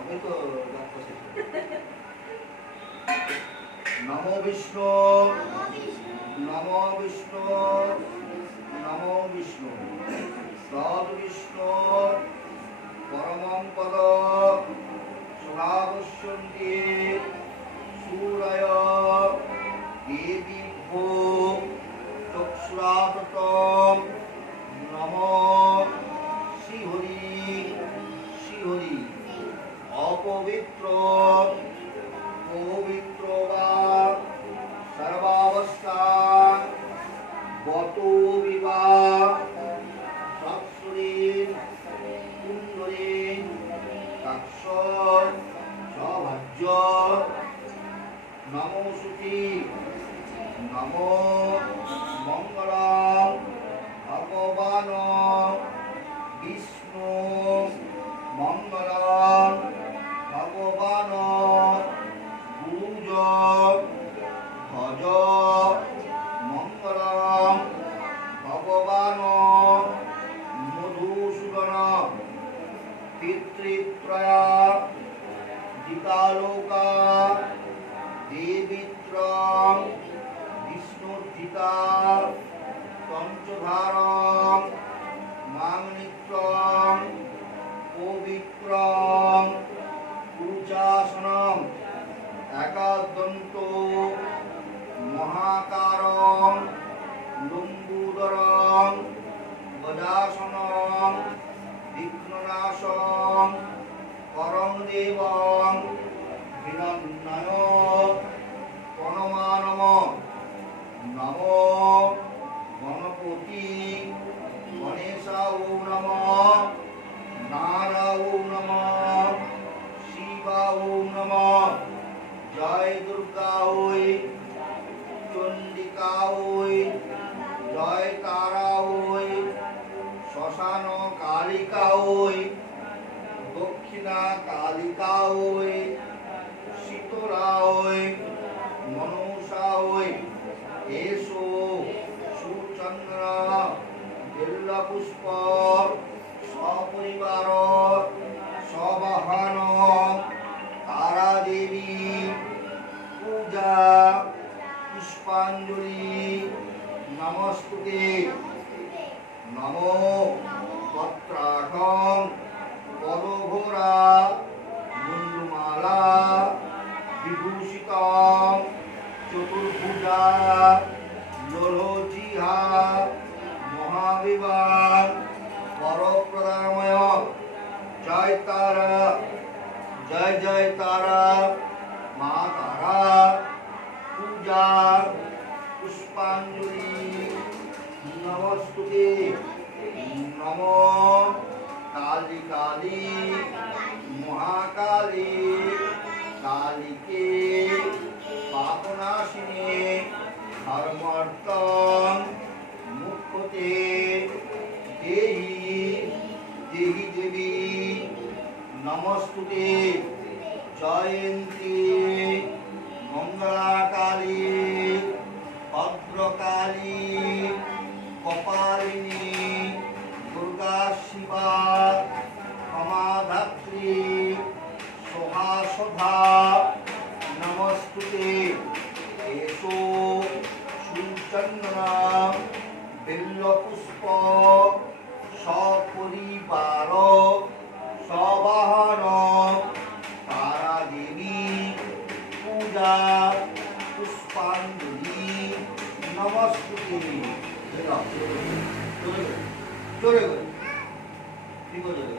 আমি তো নমো বিষ্ণু নমো বিষ্ণু নমো বিষ্ণু সদ বিষ্ণু পরমং পদ সুরাবশ্যন্তি সূরয় দেবী ভো চক্ষুরাততম নমো শ্রীহরি শ্রীহরি অপবিত্র পবিত্র বা সর্বাবস্থা গত বিবাহ সৎসুরীন কুন্দরীন কাক্ষ সভাজ্য নমো সুতি নমো মঙ্গলম ভগবান বিষ্ণু মঙ্গলম ভগবান গুরুজ ভজ মঙ্গলম ভগবান মধুসূদন পিতৃত্রয়া দিতালোকা দেবিত্রং বিষ্ণুর্ধিতা পঞ্চধারং মাংনিত্রং পবিত্রং পূজাসনং একাদন্ত মহাকারং লম্বুদরং গজাসনং বিঘ্ননাশং করং দেবং বিনন্নয় প্রণমানম নমো গণপতি গণেশাও নমঃ নারাও নমঃ শিবাও নমঃ জয় দুর্গা ওই চণ্ডিকা ওই জয় তারা ওই শ্মশান কালিকা ওই দক্ষিণা কালিকা ওই শীতলা ওই মনসা ওই এসো সুচন্দ্র বেল্ল পুষ্প সপরিবার সবাহন তারা দেবী পূজা পুষ্পাঞ্জলি নমস্তুতে নমো পত্রাঘং পদঘোরা মুন্ডমালা বিভূষিতং চতুর্ভুজা লোলজিহা মহাবিবান পরপ্রদাময় জয় তারা জয় জয় তারা মা তারা পূজা পুষ্পাঞ্জলি নমস্তুতে নমো কালী কালী মহাকালী কালীকে পাপনাশিনী ধর্মার্থং মুখ্যতে দেহি দেহি দেবী নমস্তুতে জয়ন্তী মঙ্গলাকালী ভদ্রকালী কপালিনী দুর্গা শিবা ক্ষমাধাত্রী সহাসধা নমস্তুতে এসো সুচন্দ্র বেল্লপুষ্প সপরিবার সবাহন তারা দেবী পূজা পুষ্পাঞ্জলি নমস্তুতে জোরে করে ঠিক জোরে